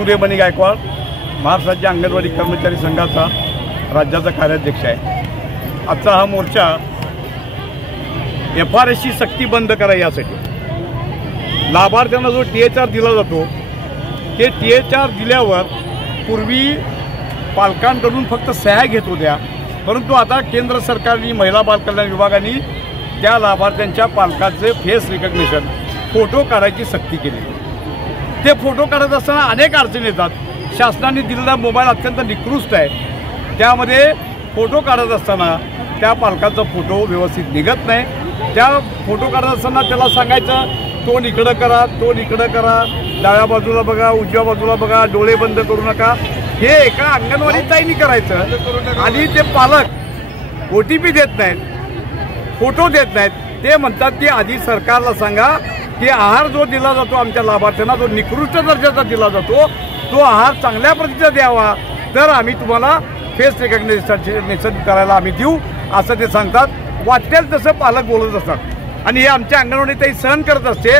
सूर्यमणी गायकवाड, महाराष्ट्र अंगणवाडी कर्मचारी संघाचा राज्याचा कार्याध्यक्ष आहे। आजचा हा मोर्चा FRSची सक्ती बंद करा यासाठी। लाभार्थ्यांना जो THR दिला जातो ते THR दिल्यावर पूर्वी पालकांकडून फक्त सह्या घेत होत्या, परंतु आता केंद्र सरकारने महिला बाल कल्याण विभागाने त्या लाभार्थ्यांच्या पालकाचे फेस रिकग्निशन फोटो काढायची सक्ती केली। ते फोटो काढत असताना अनेक अडचणी येतात। शासनाने दिलेला मोबाईल अत्यंत निकृष्ट आहे, त्यामध्ये फोटो काढत असताना त्या पालकाचा फोटो व्यवस्थित निघत नाही। त्या फोटो काढत असताना त्याला सांगायचं तोंड इकडं करा, तोंड इकडं करा, डाव्या बाजूला बघा, उजव्या बाजूला बघा, डोळे बंद करू नका, हे एका अंगणवाडी ताईंनी करायचं। आणि ते पालक OTP देत नाहीत, फोटो देत नाहीत। ते म्हणतात की आधी सरकारला सांगा की आहार जो दिला जातो आमच्या लाभार्थ्यांना, जो निकृष्ट दर्जाचा दिला जातो, तो आहार चांगल्या प्रतीचा द्यावा, तर आम्ही तुम्हाला फेस रिकग्निशन करायला आम्ही देऊ, असं ते सांगतात। वाटेल तसं पालक बोलत असतात आणि हे आमच्या अंगणवाडी ताई सहन करत असते।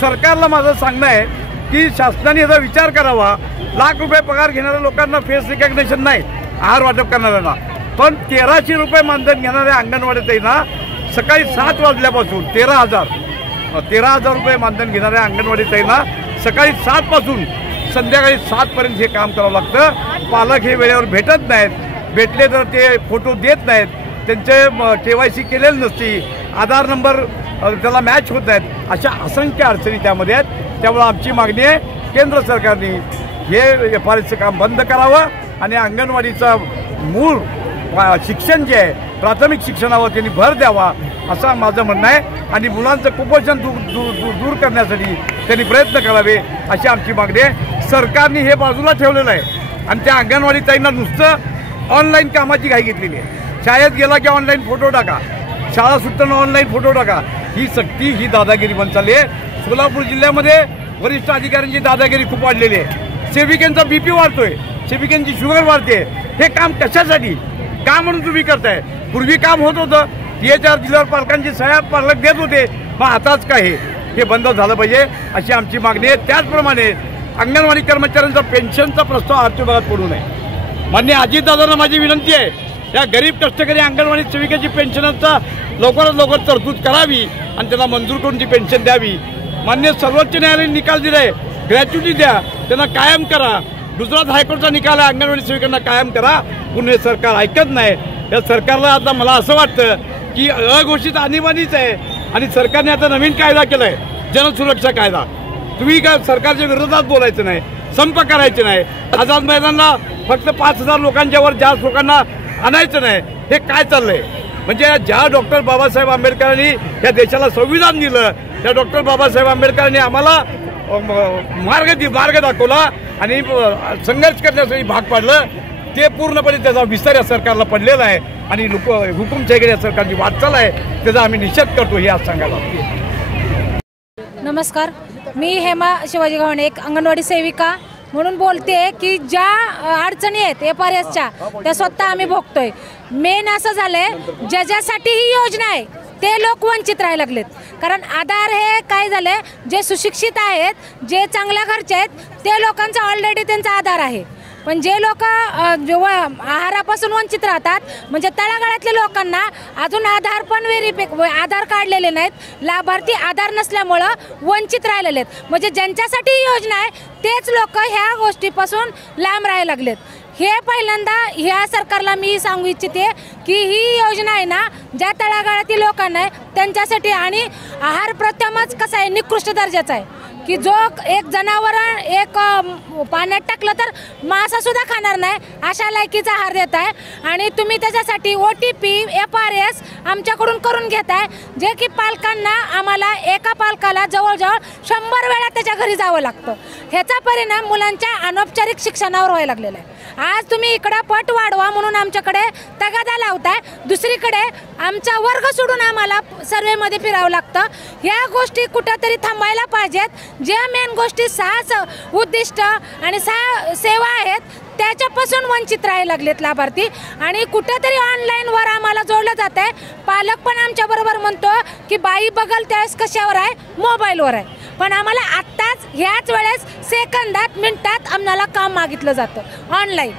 सरकारला माझं सांगणं आहे की शासनाने याचा विचार करावा। लाख रुपये पगार घेणाऱ्या लोकांना फेस रिकग्निशन नाही, आहार वाटप करणाऱ्यांना, पण 1300 रुपये मानधन घेणाऱ्या अंगणवाडी ताईंना सकाळी 7 वाजल्यापासून 13,000 रुपये मानधन घेणाऱ्या अंगणवाडी ताईंना सकाळी 7 पासून संध्याकाळी 7 पर्यंत हे काम करावं लागतं। पालक हे वेळेवर भेटत नाहीत, भेटले तर ते फोटो देत नाहीत, त्यांचे KYC केलेली नसती, आधार नंबर त्याला मॅच होत नाहीत, अशा असंख्य अडचणी त्यामध्ये आहेत। त्यामुळे आमची मागणी आहे केंद्र सरकारने हे FRSचं काम बंद करावं आणि अंगणवाडीचा मूळ शिक्षण जे आहे प्राथमिक शिक्षणावर त्यांनी भर द्यावा, असं माझं म्हणणं आहे। आणि मुलांचं कुपोषण दूर करण्यासाठी त्यांनी प्रयत्न करावे, अशी आमची मागणी आहे। सरकारने हे बाजूला ठेवलेलं आहे आणि त्या अंगणवाडी ताईंना नुसतं ऑनलाईन कामाची घाई घेतलेली आहे। शाळेत गेला की ऑनलाईन फोटो टाका, शाळा सुटताना ऑनलाईन फोटो टाका, ही सक्ती, ही दादागिरी बंद चालली आहे। सोलापूर जिल्ह्यामध्ये वरिष्ठ अधिकाऱ्यांची दादागिरी खूप वाढलेली आहे। सेविकांचा BP वाढतोय, सेविकांची शुगर वाढते। हे काम कशासाठी, का म्हणून तुम्ही करताय? पूर्वी काम होत होतं, THR दिल्यावर पालकांची सह्या पालक देत होते, मग आताच काय हे बंद झालं पाहिजे, अशी आमची मागणी आहे। त्याचप्रमाणे अंगणवाडी कर्मचाऱ्यांचा पेन्शनचा प्रस्ताव अर्थविभागात पडू नये। माननीय अजितदादांना माझी विनंती आहे, या गरीब कष्टकरी अंगणवाडी सेविकेची पेन्शनचा लवकरात लवकर तरतूद करावी आणि त्याला मंजूर करून ती पेन्शन द्यावी। मान्य सर्वोच्च न्यायालयाने निकाल दिलाय, ग्रॅच्युटी द्या, त्यांना कायम करा। गुजरात हायकोर्टचा निकाल आहे, अंगणवाडी सेविकांना कायम करा, पुणे सरकार ऐकत नाही। या सरकारला आता मला असं वाटतं की अघोषित आणीबाणीच आहे आणि सरकारने आता नवीन कायदा केलाय, जनसुरक्षा कायदा। तुम्ही काय सरकारच्या विरोधात बोलायचं नाही, संप करायचे नाही, आझाद मैदानाला फक्त 5000 लोकांच्या वर जास्त लोकांना आणायचं नाही, हे काय चाललंय? म्हणजे ज्या डॉक्टर बाबासाहेब आंबेडकरांनी या देशाला संविधान दिलं, त्या डॉक्टर बाबासाहेब आंबेडकरांनी आम्हाला मार्ग दाखवला आणि संघर्ष करण्यासाठी भाग पाडलं, ते पूर्णपणे त्याचा विस्तार या सरकारला पडलेला आहे आणि हुकुमशाहीकडे या सरकारची वाटचाल आहे, त्याचा आम्ही निषेध करतो हे आज सांगायला। नमस्कार, मी हेमा शिवाजी गव्हाणे, एक अंगणवाडी सेविका म्हणून बोलते की ज्या अडचणी आहेत FRSच्या त्या स्वतः आम्ही भोगतोय। मेन असं झालंय, ज्याच्यासाठी ही योजना आहे ते लोक वंचित राहायला लागलेत। कारण आधार हे काय झाले, जे सुशिक्षित आहेत, जे चांगल्या घरचे आहेत, ते लोकांचा ऑलरेडी त्यांचा आधार आहे, पण जे लोक आहारापासून वंचित राहतात, म्हणजे तळागाळातल्या लोकांना अजून आधार पण आधार काढलेले नाहीत, लाभार्थी आधार नसल्यामुळं वंचित राहिलेले आहेत। म्हणजे ज्यांच्यासाठी ही योजना आहे तेच लोक ह्या गोष्टीपासून लांब राहायला लागलेत। हे पहिल्यांदा ह्या सरकारला मी सांगू इच्छिते की ही योजना आहे ना, ज्या तळागाळातील लोकांना आहे त्यांच्यासाठी, आणि आहार प्रथमच कसा आहे, निकृष्ट दर्जाचा आहे की जो एक जनावर एक पाण्यात टाकलं तर मासा सुद्धा खाणार नाही, अशा लायकीचा आहार देत आहे। आणि तुम्ही त्याच्यासाठी OTP FRS आमच्याकडून करून घेताय, जे की पालकांना, आम्हाला एका पालकाला जवळजवळ 100 वेळा त्याच्या घरी जावं लागतं। ह्याचा परिणाम मुलांच्या अनौपचारिक शिक्षणावर व्हायला लागलेला आहे। आज तुम्ही इकडं पट वाढवा म्हणून आमच्याकडे तगादा लावताय, दुसरीकडे आमचा वर्ग सोडून आम्हाला सर्वेमध्ये फिरावं लागतं। ह्या गोष्टी कुठंतरी थांबायला पाहिजेत। ज्या मेन गोष्टी 6 उद्दिष्ट आणि 6 सेवा आहेत त्याच्यापासून वंचित राहायला लागलेत लाभार्थी, आणि कुठेतरी ऑनलाईनवर आम्हाला जोडलं जात आहे। पालक पण आमच्याबरोबर म्हणतो की बाई बघल त्यावेळेस कशावर आहे, मोबाईलवर आहे, पण आम्हाला आत्ताच ह्याच वेळेस सेकंदात मिनिटात आम्हाला काम मागितलं जातं ऑनलाईन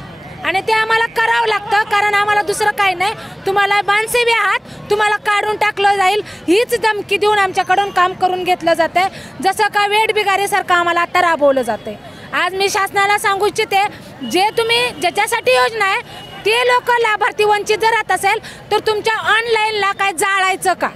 आणि ते आम्हाला करावं लागतं कारण आम्हाला दुसरं काही नाही. तुम्हाला मानसेवी आहात, तुम्हाला काढून टाकलं जाईल हीच धमकी देऊन आमच्याकडून काम करून घेतलं जातं. जसं का वेठबिगारीसारखं आम्हाला आता राबवलं जाते. आज मी शासनाला सांगू इच्छिते, जे तुम्ही ज्याच्यासाठी योजना आहे ते लोक लाभार्थी वंचित जर राहत असेल तर तुमच्या ऑनलाईनला काय जाळायचं का?